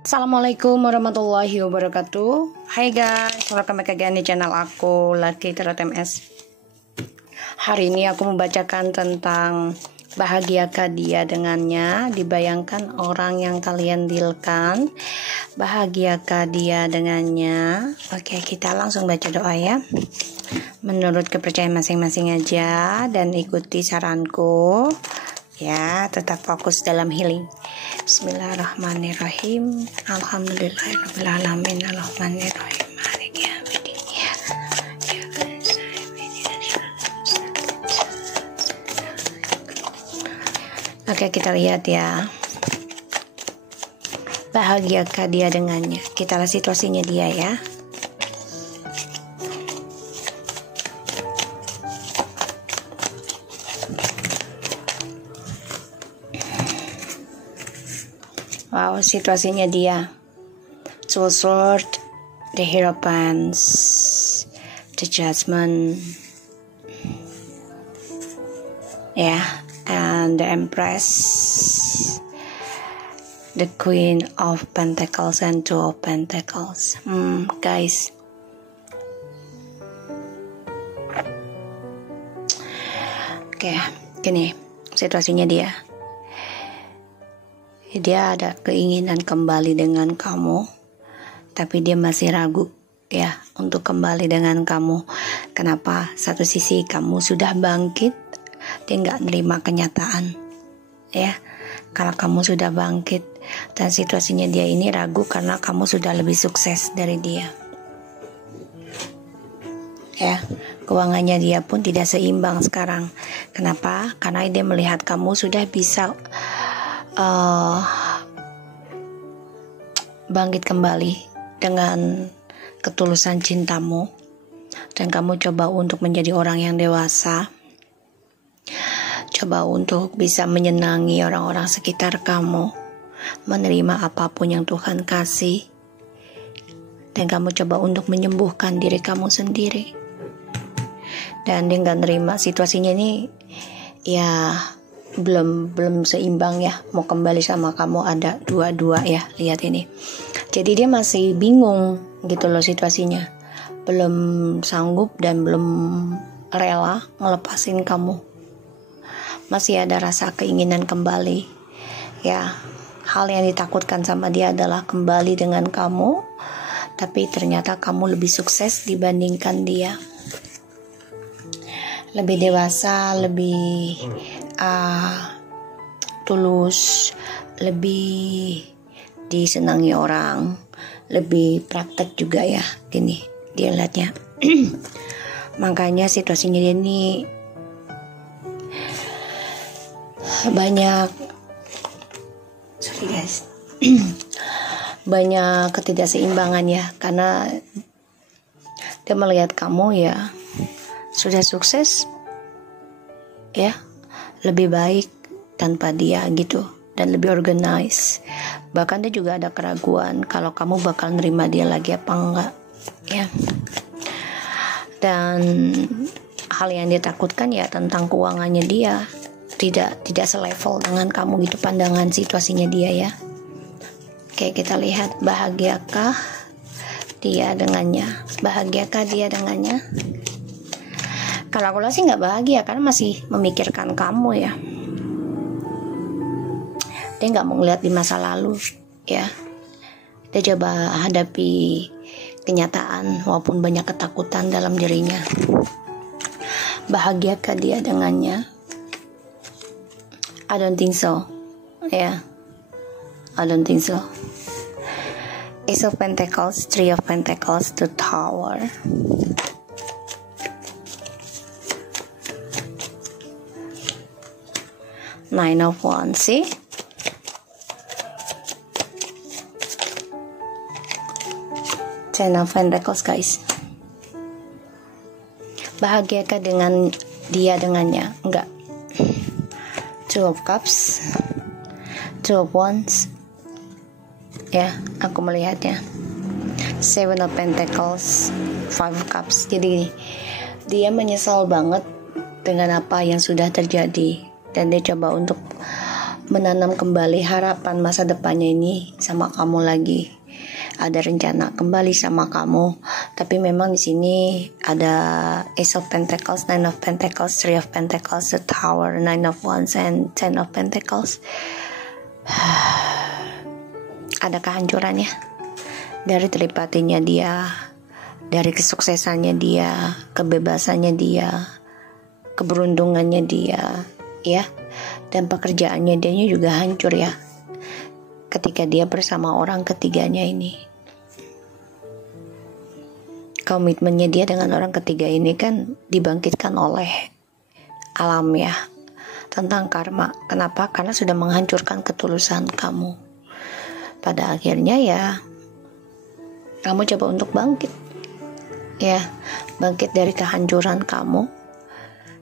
Assalamualaikum warahmatullahi wabarakatuh. Hai guys, welcome back again di channel aku Lucky_MS. Hari ini aku membacakan tentang bahagiakah dia dengannya. Dibayangkan orang yang kalian dealkan, bahagiakah dia dengannya. Oke, kita langsung baca doa ya. Menurut kepercayaan masing-masing aja dan ikuti saranku ya, tetap fokus dalam healing. Bismillahirrahmanirrahim. Alhamdulillahirrahmanirrahim. Alhamdulillahirrahmanirrahim. Oke, kita lihat ya. Bahagiakah dia dengannya? Kita lihat situasinya dia ya. Wow, situasinya dia. Soul Sword, the Hierophant, the Judgment, ya, and the Empress, the Queen of Pentacles and Two of Pentacles. Guys, oke, gini situasinya dia. Dia ada keinginan kembali dengan kamu, tapi dia masih ragu ya untuk kembali dengan kamu. Kenapa? Satu sisi kamu sudah bangkit, dia nggak nerima kenyataan ya. Kalau kamu sudah bangkit dan situasinya dia ini ragu karena kamu sudah lebih sukses dari dia ya. Keuangannya dia pun tidak seimbang sekarang. Kenapa? Karena dia melihat kamu sudah bisa bangkit kembali dengan ketulusan cintamu, dan kamu coba untuk menjadi orang yang dewasa, coba untuk bisa menyenangi orang-orang sekitar kamu, menerima apapun yang Tuhan kasih, dan kamu coba untuk menyembuhkan diri kamu sendiri. Dan dia nggak nerima situasinya ini ya, belum seimbang ya. Mau kembali sama kamu ada dua-dua ya, lihat ini. Jadi dia masih bingung gitu loh situasinya, belum sanggup dan belum rela ngelepasin kamu, masih ada rasa keinginan kembali ya. Hal yang ditakutkan sama dia adalah kembali dengan kamu, tapi ternyata kamu lebih sukses dibandingkan dia, lebih dewasa, lebih tulus, lebih disenangi orang, lebih praktek juga ya. Gini dia lihatnya. Makanya situasinya dia ini banyak banyak ketidakseimbangan ya, karena dia melihat kamu ya sudah sukses ya, lebih baik tanpa dia gitu, dan lebih organize. Bahkan dia juga ada keraguan kalau kamu bakal nerima dia lagi apa enggak ya. Dan hal yang dia takutkan ya tentang keuangannya dia tidak selevel dengan kamu gitu, pandangan situasinya dia ya. Oke, kita lihat bahagiakah dia dengannya. Bahagiakah dia dengannya? Kalau aku sih nggak bahagia karena masih memikirkan kamu ya. Dia nggak mau ngeliat di masa lalu ya. Dia coba hadapi kenyataan walaupun banyak ketakutan dalam dirinya. Bahagiakah dia dengannya? I don't think so ya. I don't think so. Ace of Pentacles, Three of Pentacles, the Tower. Nine of Wands, see? Ten of Pentacles, guys. Bahagiakah dengan dia dengannya? Enggak. Two of Cups, Two of Wands. Ya, aku melihatnya. Seven of Pentacles, Five Cups. Jadi dia menyesal banget dengan apa yang sudah terjadi, dan dia coba untuk menanam kembali harapan masa depannya ini sama kamu lagi. Ada rencana kembali sama kamu, tapi memang di sini ada Ace of Pentacles, Nine of Pentacles, Three of Pentacles, The Tower, Nine of Wands, and Ten of Pentacles. Ada kehancurannya dari telepatinya dia, dari kesuksesannya dia, kebebasannya dia, keberuntungannya dia, ya, dan pekerjaannya dia juga hancur ya, ketika dia bersama orang ketiganya ini. Komitmennya dia dengan orang ketiga ini kan dibangkitkan oleh alam ya, tentang karma. Kenapa? Karena sudah menghancurkan ketulusan kamu. Pada akhirnya ya, kamu coba untuk bangkit ya, bangkit dari kehancuran kamu,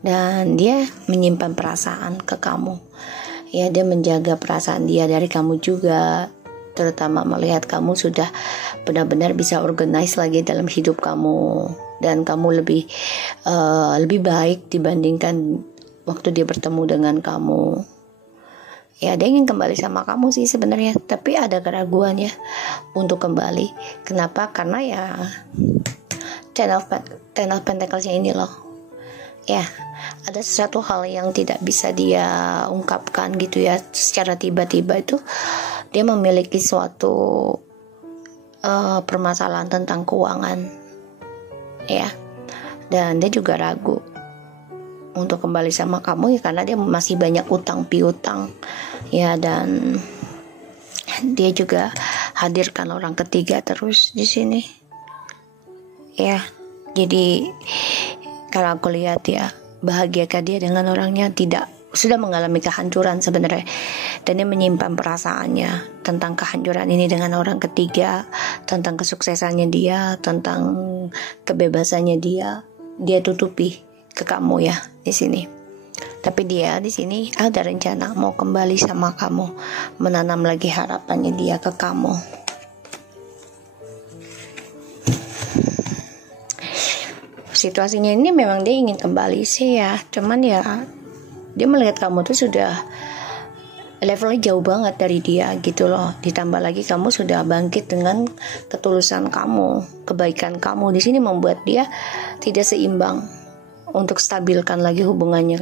dan dia menyimpan perasaan ke kamu ya. Dia menjaga perasaan dia dari kamu juga, terutama melihat kamu sudah benar-benar bisa organize lagi dalam hidup kamu, dan kamu lebih baik dibandingkan waktu dia bertemu dengan kamu. Ya, dia ingin kembali sama kamu sih sebenarnya, tapi ada keraguan ya untuk kembali. Kenapa? Karena ya Ten of Pentacles-nya ini loh. Ya, ada sesuatu hal yang tidak bisa dia ungkapkan gitu ya secara tiba-tiba. Itu dia memiliki suatu permasalahan tentang keuangan ya, dan dia juga ragu untuk kembali sama kamu ya, karena dia masih banyak utang piutang ya, dan dia juga hadirkan orang ketiga terus di sini ya. Jadi kalau aku lihat ya, bahagiakah dia dengan orangnya? Tidak, sudah mengalami kehancuran sebenarnya, dan dia menyimpan perasaannya tentang kehancuran ini dengan orang ketiga, tentang kesuksesannya dia, tentang kebebasannya dia tutupi ke kamu ya di sini. Tapi dia di sini ada rencana mau kembali sama kamu, menanam lagi harapannya dia ke kamu. Situasinya ini memang dia ingin kembali sih ya, cuman ya dia melihat kamu tuh sudah levelnya jauh banget dari dia gitu loh. Ditambah lagi kamu sudah bangkit dengan ketulusan kamu, kebaikan kamu. Di sini membuat dia tidak seimbang untuk stabilkan lagi hubungannya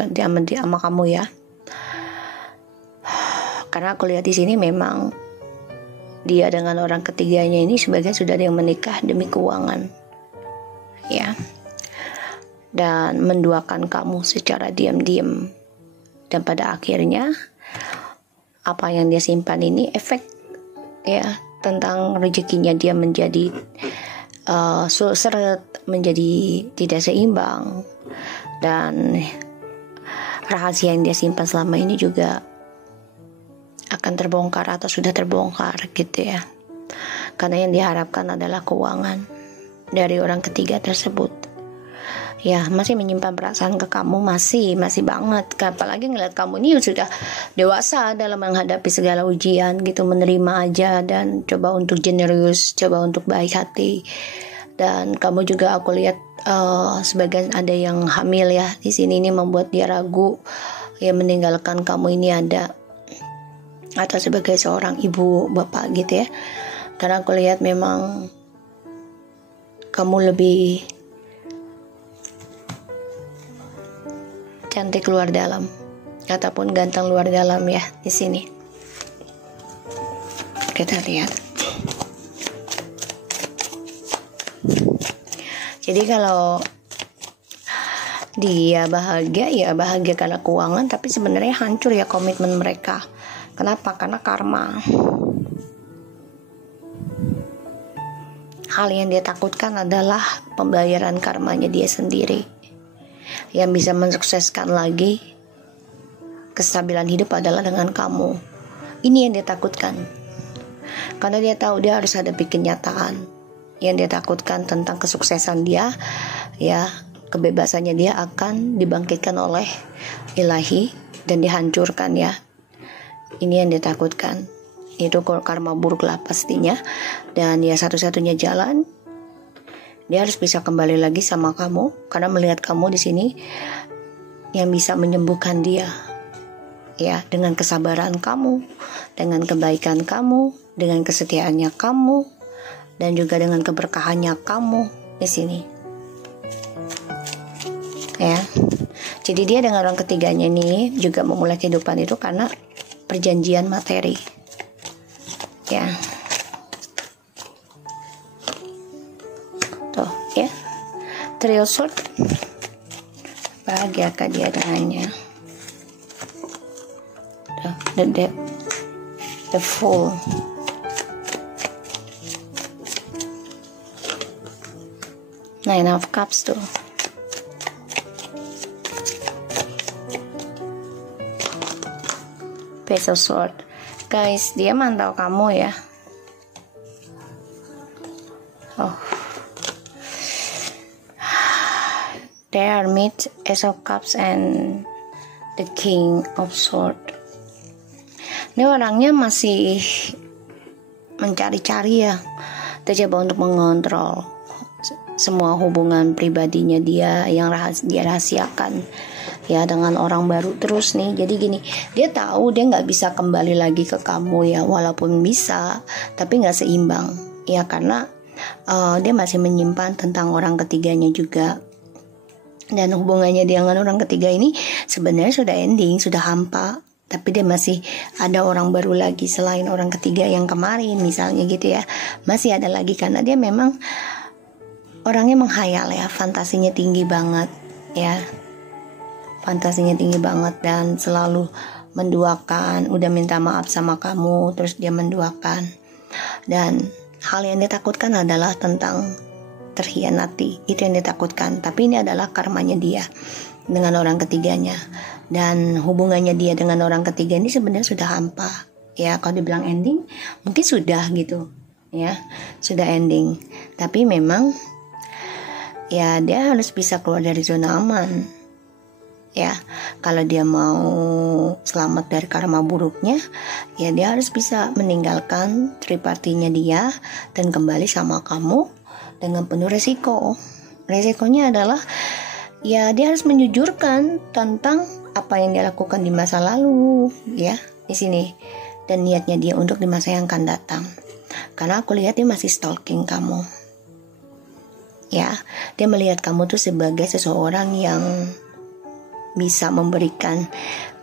sama kamu ya. Karena aku lihat di sini memang dia dengan orang ketiganya ini sebagai sudah ada yang menikah demi keuangan ya, dan menduakan kamu secara diam-diam. Dan pada akhirnya apa yang dia simpan ini efek ya tentang rezekinya dia menjadi seret, menjadi tidak seimbang, dan rahasia yang dia simpan selama ini juga akan terbongkar atau sudah terbongkar gitu ya. Karena yang diharapkan adalah keuangan dari orang ketiga tersebut. Ya, masih menyimpan perasaan ke kamu, masih banget. Apalagi ngeliat kamu ini sudah dewasa dalam menghadapi segala ujian gitu, menerima aja dan coba untuk generous, coba untuk baik hati. Dan kamu juga aku lihat sebagian ada yang hamil ya di sini, ini membuat dia ragu ya meninggalkan kamu ini ada, atau sebagai seorang ibu bapak gitu ya. Karena aku lihat memang kamu lebih cantik luar dalam ataupun ganteng luar dalam ya di sini. Kita lihat. Jadi kalau dia bahagia ya bahagia karena keuangan, tapi sebenarnya hancur ya komitmen mereka. Kenapa? Karena karma. Hal yang dia takutkan adalah pembayaran karmanya dia sendiri. Yang bisa mensukseskan lagi kestabilan hidup adalah dengan kamu. Ini yang dia takutkan. Karena dia tahu dia harus hadapi kenyataan. Yang dia takutkan tentang kesuksesan dia, ya kebebasannya dia akan dibangkitkan oleh ilahi dan dihancurkan ya. Ini yang dia takutkan. Itu karma buruk lah pastinya. Dan ya satu-satunya jalan Dia harus bisa kembali lagi sama kamu karena melihat kamu di sini yang bisa menyembuhkan dia. Ya, dengan kesabaran kamu, dengan kebaikan kamu, dengan kesetiaannya kamu, dan juga dengan keberkahannya kamu di sini. Ya. Jadi dia dengan orang ketiganya nih juga memulai kehidupan itu karena perjanjian materi. Ya. Tuh, ya. Trio sword. Bahagiakah dia dengannya? The Fool. Nine of Cups tuh. Page of Sword. Guys, dia mantau kamu ya. Oh. They are meet Ace of Cups and the King of Sword. Ini orangnya masih mencari-cari ya. Dia coba untuk mengontrol semua hubungan pribadinya dia yang dia rahasiakan ya dengan orang baru terus nih. Jadi gini, dia tahu dia nggak bisa kembali lagi ke kamu ya, walaupun bisa tapi nggak seimbang ya, karena dia masih menyimpan tentang orang ketiganya juga. Dan hubungannya dia dengan orang ketiga ini sebenarnya sudah ending, sudah hampa. Tapi dia masih ada orang baru lagi selain orang ketiga yang kemarin misalnya gitu ya. Masih ada lagi karena dia memang orangnya menghayal ya, fantasinya tinggi banget ya. Fantasinya tinggi banget dan selalu menduakan, udah minta maaf sama kamu terus dia menduakan. Dan hal yang dia takutkan adalah tentang terhianati, itu yang ditakutkan. Tapi ini adalah karmanya dia dengan orang ketiganya, dan hubungannya dia dengan orang ketiga ini sebenarnya sudah hampa ya. Kalau dibilang ending mungkin sudah gitu ya, sudah ending. Tapi memang ya dia harus bisa keluar dari zona aman ya. Kalau dia mau selamat dari karma buruknya ya, dia harus bisa meninggalkan tripartinya dia dan kembali sama kamu dengan penuh resiko. Resikonya adalah ya dia harus menjujurkan tentang apa yang dia lakukan di masa lalu ya di sini, dan niatnya dia untuk di masa yang akan datang. Karena aku lihat dia masih stalking kamu ya. Dia melihat kamu tuh sebagai seseorang yang bisa memberikan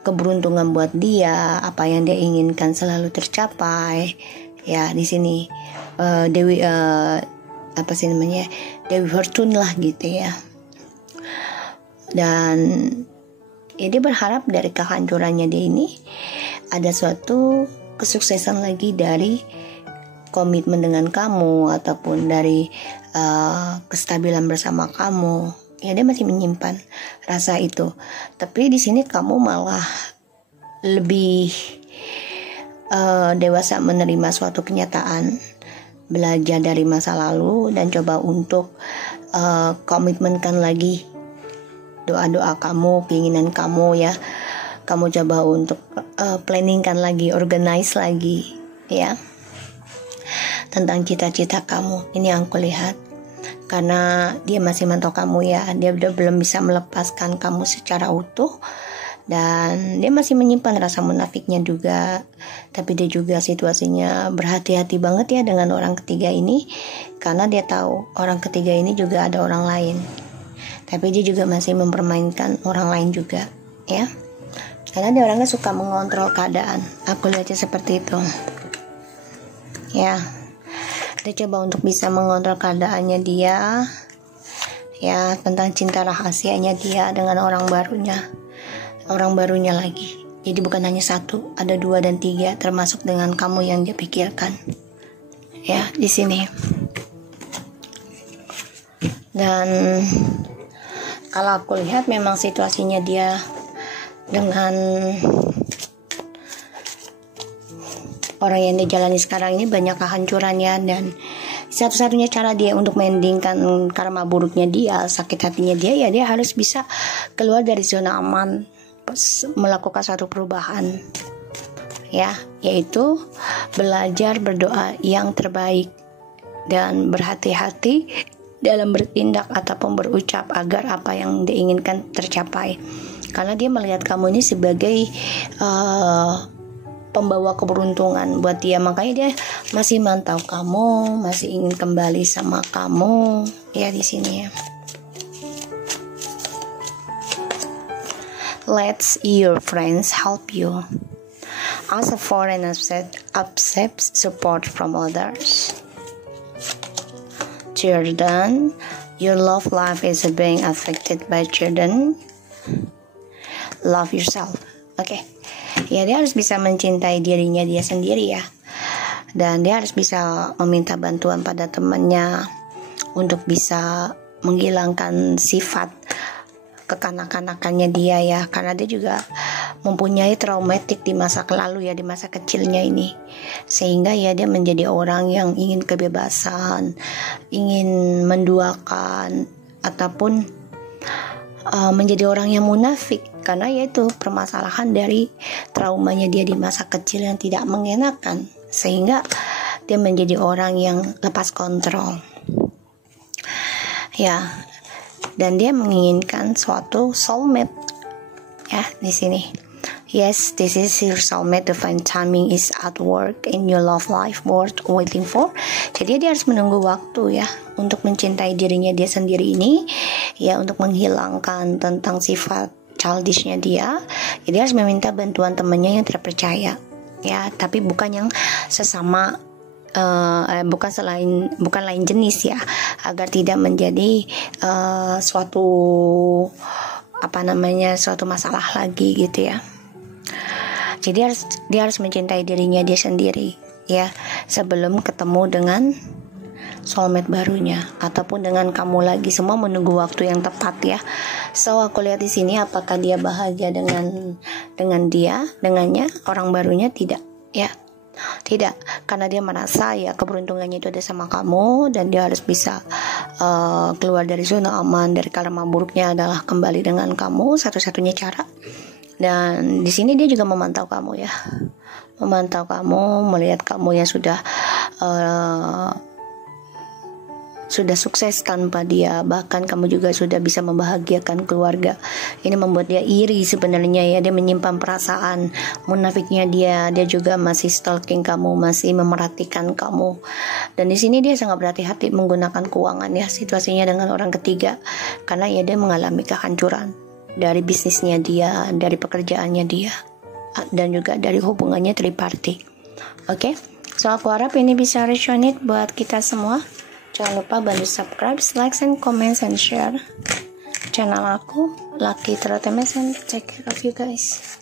keberuntungan buat dia, apa yang dia inginkan selalu tercapai ya. Di sini Dewi apa sih namanya, Dewi Fortune lah gitu ya. Dan ya dia berharap dari kehancurannya dia ini ada suatu kesuksesan lagi dari komitmen dengan kamu ataupun dari kestabilan bersama kamu ya. Dia masih menyimpan rasa itu, tapi di sini kamu malah lebih dewasa menerima suatu kenyataan, belajar dari masa lalu dan coba untuk komitmenkan lagi doa-doa kamu, keinginan kamu ya. Kamu coba untuk planningkan lagi, organize lagi ya tentang cita-cita kamu. Ini yang aku lihat, karena dia masih mantau kamu ya. Dia udah belum bisa melepaskan kamu secara utuh, dan dia masih menyimpan rasa munafiknya juga. Tapi dia juga situasinya berhati-hati banget ya dengan orang ketiga ini, karena dia tahu orang ketiga ini juga ada orang lain. Tapi dia juga masih mempermainkan orang lain juga ya, karena dia orangnya suka mengontrol keadaan. Aku lihatnya seperti itu ya. Dia coba untuk bisa mengontrol keadaannya dia ya, tentang cinta rahasianya dia dengan orang barunya lagi. Jadi bukan hanya satu, ada 2 dan 3, termasuk dengan kamu yang dia pikirkan ya di sini. Dan kalau aku lihat memang situasinya dia dengan orang yang dia jalani sekarang ini banyak kehancurannya, dan satu-satunya cara dia untuk mendingkan karma buruknya dia, sakit hatinya dia ya, dia harus bisa keluar dari zona aman, melakukan satu perubahan ya, yaitu belajar berdoa yang terbaik dan berhati-hati dalam bertindak ataupun berucap agar apa yang diinginkan tercapai. Karena dia melihat kamu ini sebagai pembawa keberuntungan buat dia, makanya dia masih mantau kamu, masih ingin kembali sama kamu ya di sini ya. Let your friends help you. As a foreign accept support from others. Children, your love life is being affected by children. Love yourself. Oke. Ya, dia harus bisa mencintai dirinya dia sendiri ya. Dan dia harus bisa meminta bantuan pada temannya untuk bisa menghilangkan sifat kekanak-kanakannya dia ya, karena dia juga mempunyai traumatik di masa lalu ya, di masa kecilnya ini, sehingga ya dia menjadi orang yang ingin kebebasan, ingin menduakan ataupun menjadi orang yang munafik, karena yaitu permasalahan dari traumanya dia di masa kecil yang tidak mengenakan, sehingga dia menjadi orang yang lepas kontrol ya. Dan dia menginginkan suatu soulmate ya di sini. Yes, this is your soulmate. Divine timing is at work in your love life worth waiting for. Jadi dia harus menunggu waktu ya untuk mencintai dirinya dia sendiri ini ya, untuk menghilangkan tentang sifat childishnya dia. Jadi harus meminta bantuan temannya yang terpercaya ya, tapi bukan yang sesama, bukan lain jenis ya, agar tidak menjadi suatu masalah lagi gitu ya. Jadi dia harus mencintai dirinya dia sendiri ya, sebelum ketemu dengan soulmate barunya ataupun dengan kamu lagi. Semua menunggu waktu yang tepat ya. So aku lihat di sini, apakah dia bahagia dengannya orang barunya? Tidak ya. Tidak, karena dia merasa ya keberuntungannya itu ada sama kamu, dan dia harus bisa keluar dari zona aman, dari karma buruknya adalah kembali dengan kamu, satu-satunya cara. Dan di sini dia juga memantau kamu ya, melihat kamu yang sudah sukses tanpa dia, bahkan kamu juga sudah bisa membahagiakan keluarga. Ini membuat dia iri sebenarnya ya. Dia menyimpan perasaan munafiknya dia juga masih stalking kamu, masih memerhatikan kamu. Dan di sini dia sangat berhati-hati menggunakan keuangan ya, situasinya dengan orang ketiga, karena ya dia mengalami kehancuran dari bisnisnya dia, dari pekerjaannya dia, dan juga dari hubungannya triparty. Oke, so aku harap ini bisa resonate buat kita semua. Jangan lupa bantu subscribe, like, and comment, and share channel aku, Lucky Tarot MS, and take care of you guys.